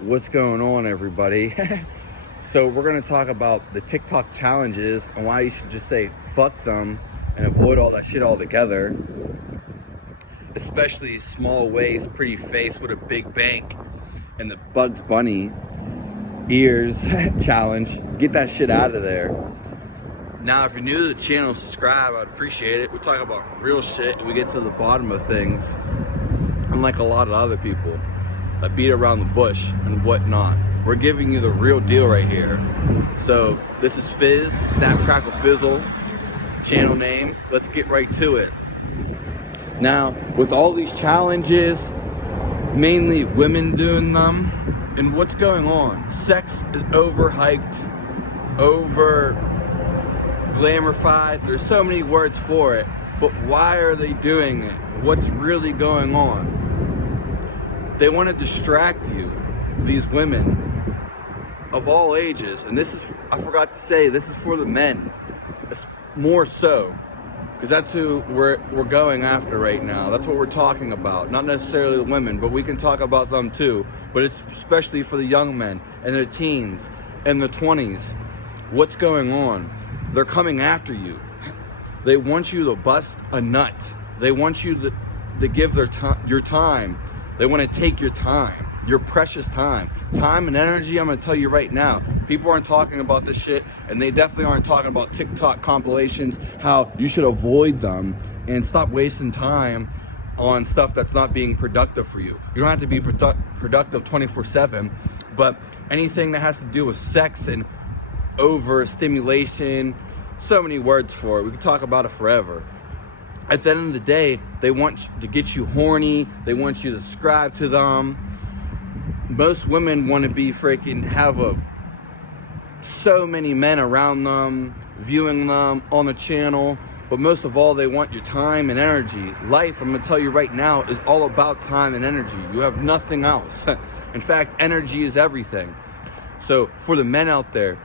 What's going on, everybody? So we're going to talk about the TikTok challenges and why you should just say fuck them and avoid all that shit altogether. Especially small waist, pretty face with a big bank and the Bugs Bunny ears challenge. Get that shit out of there. Now, if you're new to the channel, subscribe. I'd appreciate it. We talk about real shit and we get to the bottom of things. Unlike a lot of other people that beat around the bush and whatnot, we're giving you the real deal right here. So this is Fizz, Snap Crackle Fizzle, channel name. Let's get right to it. Now, with all these challenges, mainly women doing them, and what's going on? Sex is overhyped, over glamorified. There's so many words for it, but why are they doing it? What's really going on? They want to distract you, these women of all ages, and this is, I forgot to say, this is for the men, it's more so, because that's who we're going after right now. That's what we're talking about, not necessarily the women, but we can talk about them too, but it's especially for the young men and their teens and the 20s. What's going on? They're coming after you. They want you to bust a nut. They want you to give your time. They want to take your time, your precious time. Time and energy, I'm going to tell you right now, people aren't talking about this shit, and they definitely aren't talking about TikTok compilations, how you should avoid them and stop wasting time on stuff that's not being productive for you. You don't have to be productive 24/7, but anything that has to do with sex and overstimulation, so many words for it. We can talk about it forever. At the end of the day, they want to get you horny. They want you to subscribe to them. Most women want to be have so many men around them, viewing them on the channel. But most of all, they want your time and energy. Life, I'm going to tell you right now, is all about time and energy. You have nothing else. In fact, energy is everything. So for the men out there,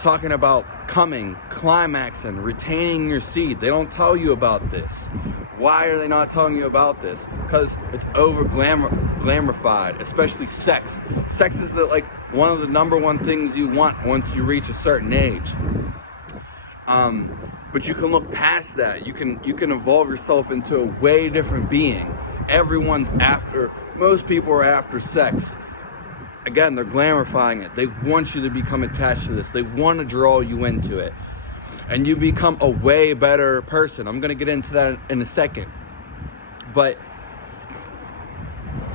talking about coming, climaxing, retaining your seed. They don't tell you about this. Why are they not telling you about this? Because it's over glamorified, especially sex. Sex is one of the #1 things you want once you reach a certain age. But you can look past that. You can evolve yourself into a way different being. Most people are after sex. Again, they're glamorifying it. They want you to become attached to this. They want to draw you into it. And you become a way better person. I'm going to get into that in a second. But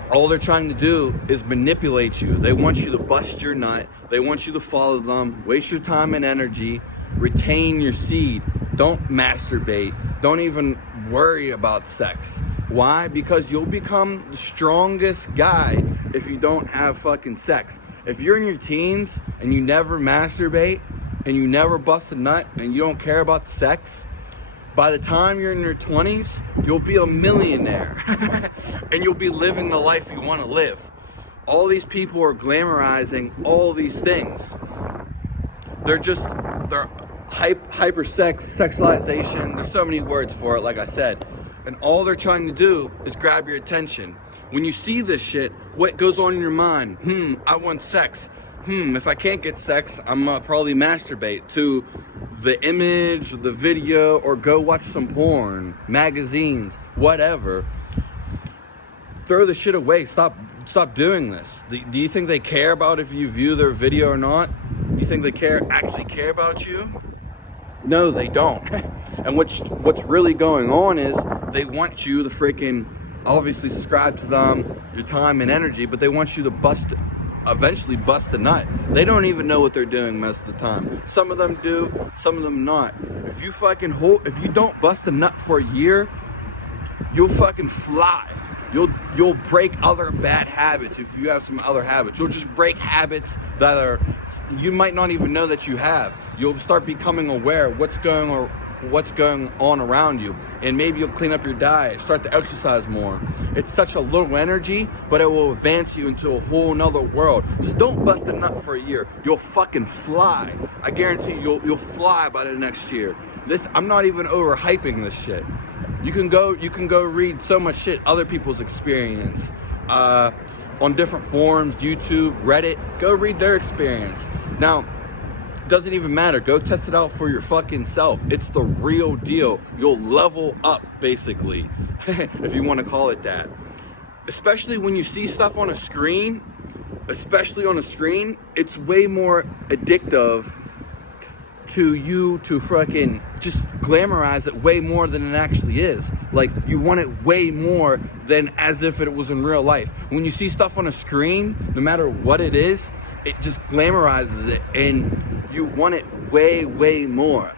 all they're trying to do is manipulate you. They want you to bust your nut. They want you to follow them, waste your time and energy, retain your seed. Don't masturbate. Don't even worry about sex. Why? Because you'll become the strongest guy if you don't have fucking sex. If you're in your teens and you never masturbate and you never bust a nut and you don't care about sex, by the time you're in your 20s, you'll be a millionaire and you'll be living the life you want to live. All these people are glamorizing all these things. They're sexualization. There's so many words for it, like I said. And all they're trying to do is grab your attention. When you see this shit, what goes on in your mind? I want sex. If I can't get sex, I'm gonna probably masturbate to the image, the video, or go watch some porn, magazines, whatever. Throw the shit away. Stop doing this. Do you think they care about if you view their video or not? Do you think they actually care about you? No, they don't. And what's really going on is they want you to obviously subscribe to them, your time and energy, but they want you to eventually bust a nut. They don't even know what they're doing most of the time. Some of them do, some of them not. If you don't bust a nut for a year, you'll fucking fly. You'll break other bad habits. If you have some other habits, you'll just break habits that you might not even know that you have. You'll start becoming aware of what's going on around you, and maybe you'll clean up your diet, start to exercise more. It's such a little energy, but it will advance you into a whole nother world. Just don't bust a nut for a year. You'll fucking fly. I guarantee you'll fly by the next year. I'm not even overhyping this shit. You can go read so much shit other people's experience on different forums, YouTube, Reddit. Go read their experience. Now, doesn't even matter. Go test it out for your fucking self. It's the real deal. You'll level up, basically, if you want to call it that. Especially when you see stuff on a screen, it's way more addictive to you to fucking just glamorize it way more than it actually is. Like, you want it way more than as if it was in real life. When you see stuff on a screen, no matter what it is, it just glamorizes it, and you want it way, way more.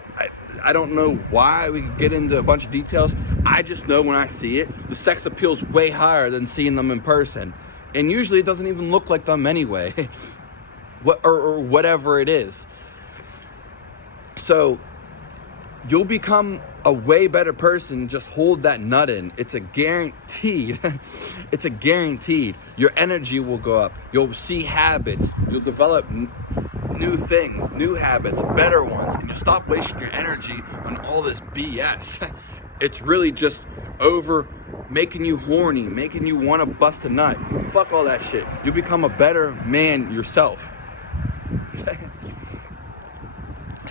I don't know why. We could get into a bunch of details. I just know when I see it, the sex appeal's way higher than seeing them in person. And usually it doesn't even look like them anyway. or whatever it is. So you'll become a way better person. Just hold that nut in. It's a guaranteed. It's a guaranteed. Your energy will go up. You'll see habits. You'll develop new things, new habits, better ones. And you stop wasting your energy on all this BS. It's really just over making you horny, making you want to bust a nut. Fuck all that shit. You'll become a better man yourself.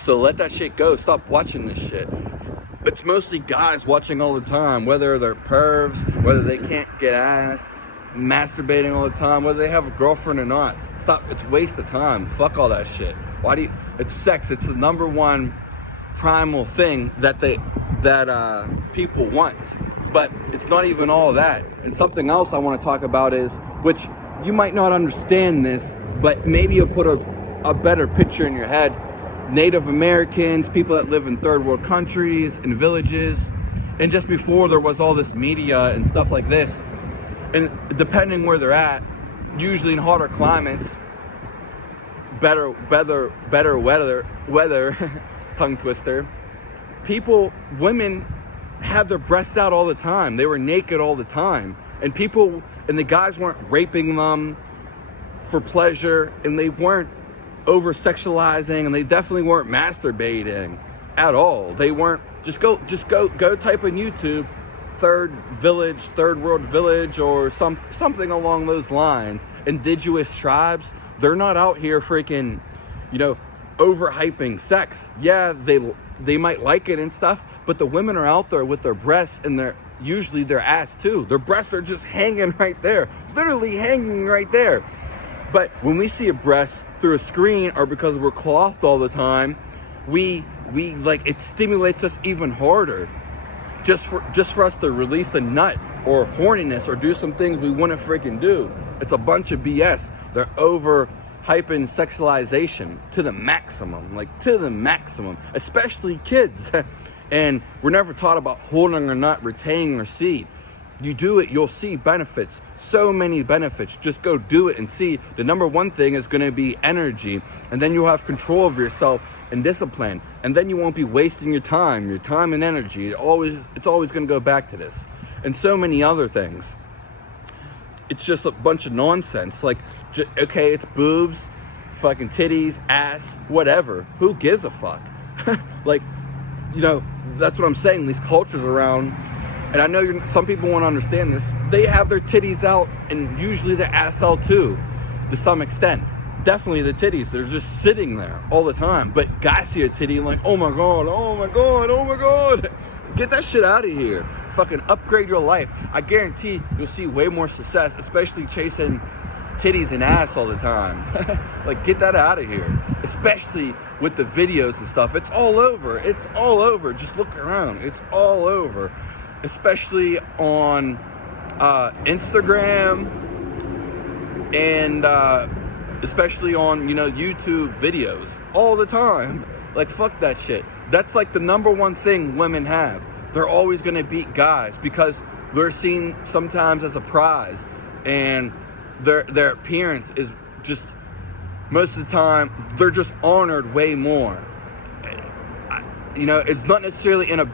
So let that shit go. Stop watching this shit. It's mostly guys watching all the time, whether they're pervs, whether they can't get ass, masturbating all the time, whether they have a girlfriend or not. Stop. It's a waste of time. Fuck all that shit. Why do you? It's sex. It's the number one primal thing that people want. But it's not even all that. And something else I want to talk about is, which you might not understand this, but maybe you'll put a better picture in your head. Native Americans, people that live in third world countries, in villages, and just before there was all this media and stuff like this, and depending where they're at, usually in hotter climates, better weather, tongue twister, women had their breasts out all the time. They were naked all the time, and the guys weren't raping them for pleasure, and they weren't over-sexualizing, and they definitely weren't masturbating at all. They weren't. Just go type in YouTube third world village or something along those lines. Indigenous tribes, they're not out here freaking, overhyping sex. Yeah, they might like it and stuff, but the women are out there with their breasts and usually their ass too. Their breasts are just hanging right there, literally hanging right there. But when we see a breast through a screen, or because we're clothed all the time, we like, it stimulates us even harder. Just for us to release a nut or horniness or do some things we wouldn't freaking do. It's a bunch of BS. They're over hyping sexualization to the maximum, especially kids. And we're never taught about holding or not retaining our seed. You do it, you'll see benefits. So many benefits. Just go do it and see. The number one thing is going to be energy, and then you'll have control of yourself and discipline, and then you won't be wasting your time and energy. It's always going to go back to this, and so many other things. It's just a bunch of nonsense. Like, okay, it's boobs, fucking titties, ass, whatever. Who gives a fuck? Like, that's what I'm saying. These cultures around. And I know some people won't understand this. They have their titties out, and usually their ass out too, to some extent. Definitely the titties. They're just sitting there all the time. But guys see a titty and like, oh my god, oh my god, oh my god. Get that shit out of here. Fucking upgrade your life. I guarantee you'll see way more success, especially chasing titties and ass all the time. Like, get that out of here. Especially with the videos and stuff. It's all over. It's all over. Just look around. It's all over. Especially on Instagram and especially on YouTube videos all the time. Like, fuck that shit. That's like the number one thing women have. They're always gonna beat guys because they're seen sometimes as a prize, and their appearance is just, most of the time they're just honored way more. It's not necessarily a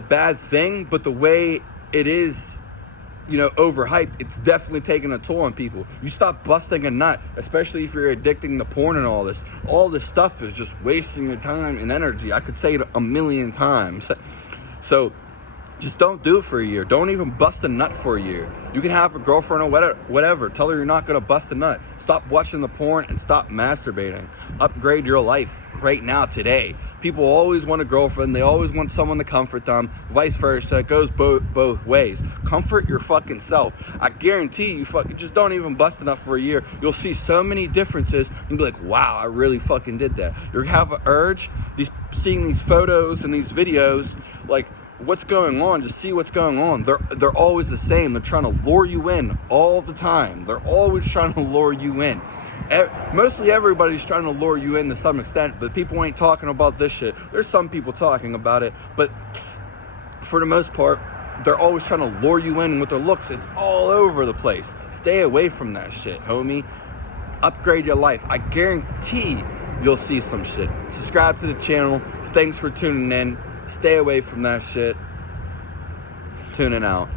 bad thing, but the way it is, overhyped, it's definitely taking a toll on people. You stop busting a nut, especially if you're addicting to porn and all this. All this stuff is just wasting your time and energy. I could say it a million times. So Just don't do it for a year. Don't even bust a nut for a year. You can have a girlfriend or whatever. Tell her you're not gonna bust a nut. Stop watching the porn and stop masturbating. Upgrade your life right now, today. People always want a girlfriend. They always want someone to comfort them. Vice versa. It goes both ways. Comfort your fucking self. I guarantee you, just don't even bust a nut for a year. You'll see so many differences. You'll be like, wow, I really fucking did that. You'll have an urge. Seeing these photos and these videos, like, what's going on? Just see what's going on. They're always the same. They're trying to lure you in all the time. They're always trying to lure you in. Mostly everybody's trying to lure you in to some extent, but people ain't talking about this shit. There's some people talking about it, but for the most part, they're always trying to lure you in with their looks. It's all over the place. Stay away from that shit, homie. Upgrade your life. I guarantee you'll see some shit. Subscribe to the channel. Thanks for tuning in. Stay away from that shit. Tuning out.